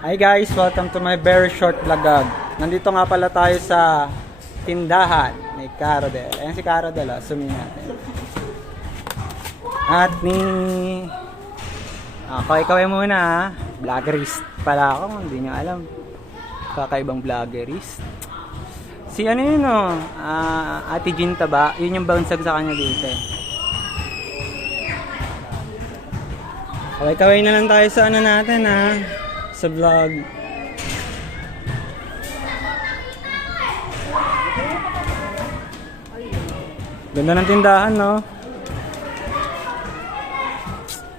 Hi guys, welcome to my very short vlog. Nandito nga pala tayo sa tindahan ni Carodel. Ayan si Carodel, assumin natin. At ni... kaway-kaway muna ha. Vloggerist pala ako, hindi nyo alam. Kakaibang vloggerist. Si ano yun Ate Jinta ba? Yun yung bounsag sa kanya dito eh. Kaway-kaway na lang tayo sa ano natin ha. Sa vlog. Ganda ng tindahan, no?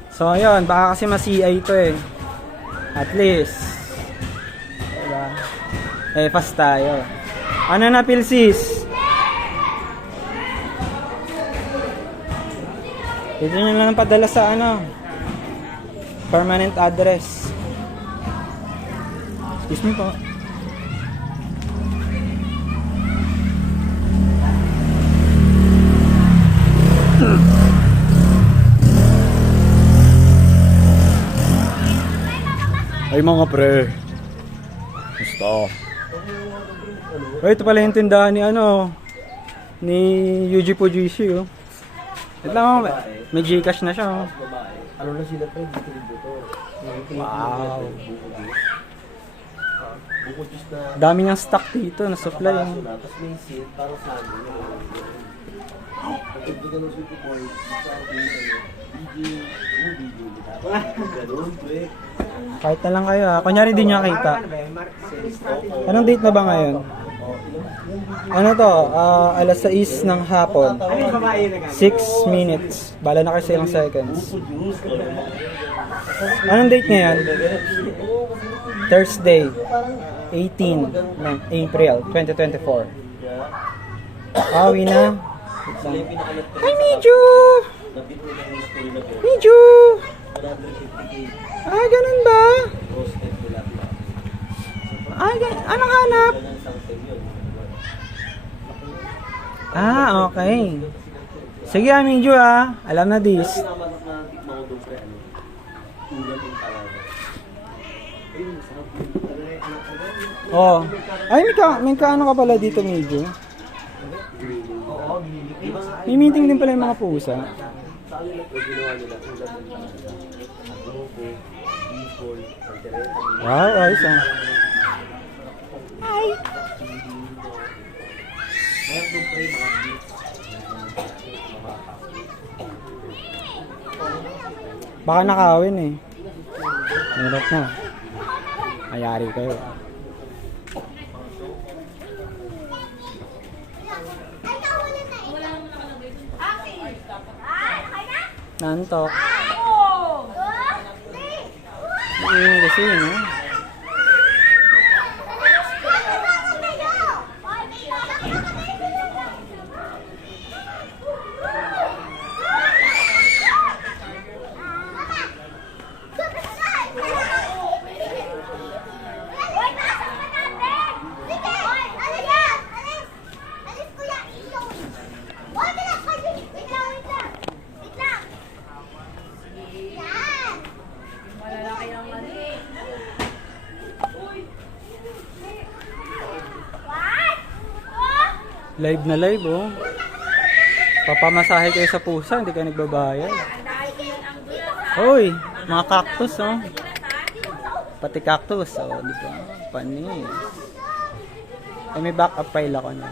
So, ayun. Baka kasi ma-CI ito eh. At least. Diba? Fast tayo. Ano na, Pilsis? Dito nyo lang padala sa ano. Permanent address. Excuse me po. Ay mga pre. Gusto. Ay, ito pala yung tindahan ni ni Yuji Fujishi oh. Ito lang, may Gcash na siya oh. Ano na sila pre? Dito. Wow. Buko juice na Dami niyang stock dito na supply. tapos may seed para sa amin. Pag ibigay ng super boy, sa akin, video. Ganun, pre. Kahit na lang kayo ha. Kunyari di niya kita. Anong date na ba ngayon? Ano to? Alas 6 ng hapon. 6 minutes. Bala na kayo sa ilang seconds. Anong date ngayon? Thursday, 18 ng April 2024. Awi na. Hi, Miju! Miju! Ay, ganun ba? Ay, anong hanap? Okay. Sige, Miju alam na this. Oh. Ay, may ano ka pala dito, Medyo. May meeting din pala yung mga pusa. Wow, ayos ah. Hi! Baka nakawin eh. Hirap na. Ayari kayo. Nantok. Kasi yun eh. Live na live oh. Papamasahe kayo sa pusa, hindi kayo nagbabayad. Hoy, mga cactus oh. Pati cactus oh, di ba? Panis. Ay, may backup file ako na.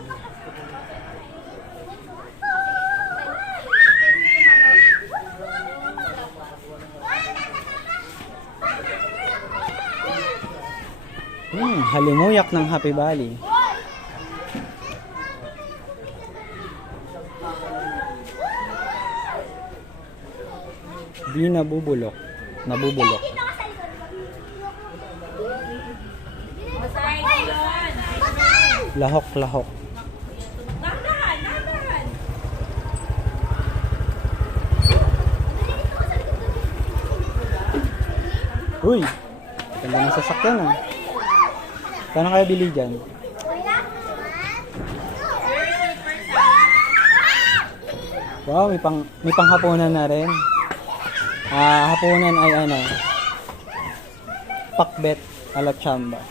Halimuyak ng Happy Valley. Di nabubulok. Nabubulok. Lahok-lahok. Uy! Ganda ng sasakyan ah. Paano kaya bili dyan? Wow, may panghapunan na rin. Hapunan ay ano, pakbet. Alachamba.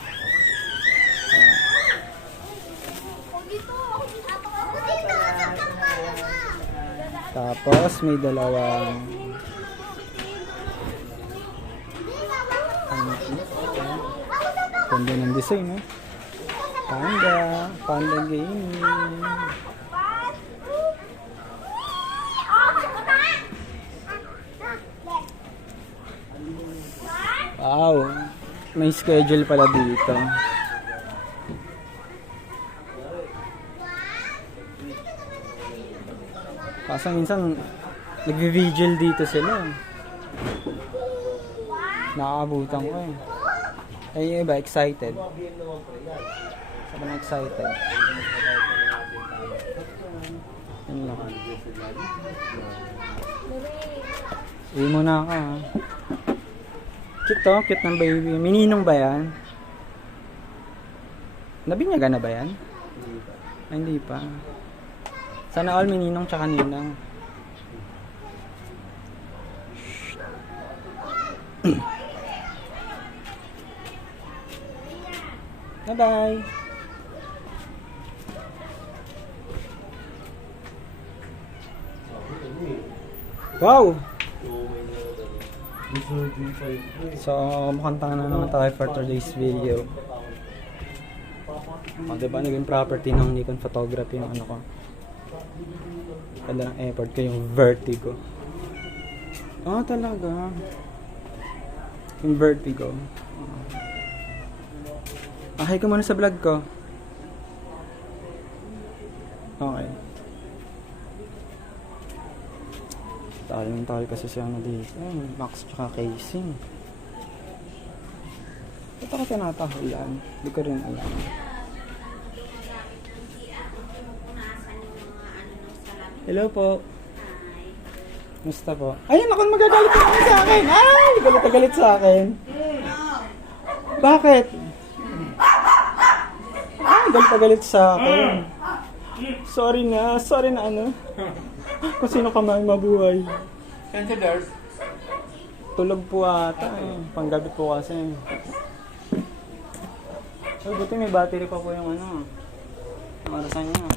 Ayan. Tapos may dalawang ganda ng design, no? Panda gaming. Wow, may schedule pala dito. Kaso minsan nagvi-vigil dito sila. Nakakabutan ko eh. Ay, yung iba, excited. Sobrang excited. Yun lang. Uwi muna ako ha. Cute to, cute ng baby. Mininong ba yan? Nabinyaga na ba yan? Ay, hindi pa. Sana all mininong tsaka ninang. Bye-bye. Wow! So, makanta na naman tayo for today's video. O, diba, naging property ng Nikon Photography yung ano ko. Ganda ng effort ko, yung Vertigo. Ah, talaga. Yung Vertigo. Hi ka muna sa vlog ko. Okay. Tayo kasi siya na dito. Max tsaka casing. Ito ka tinatahulan. Hindi ko rin alam. Hello po. Musta po? Ayun, ako magagalit na sa akin. Ay, galit na galit sa akin. Bakit? Ay, galit na galit sa akin. Sorry na ano. Kung sino ka man mabuhay. Consider. Tulog po ata eh. Panggabi po kasi. Ay, buti may battery pa po yung ano. Ang orasan niya.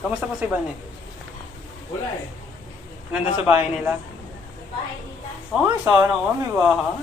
Kamusta po si Van eh? Wala eh. Nandun sa bahay nila? Oh, sana ko may bahay.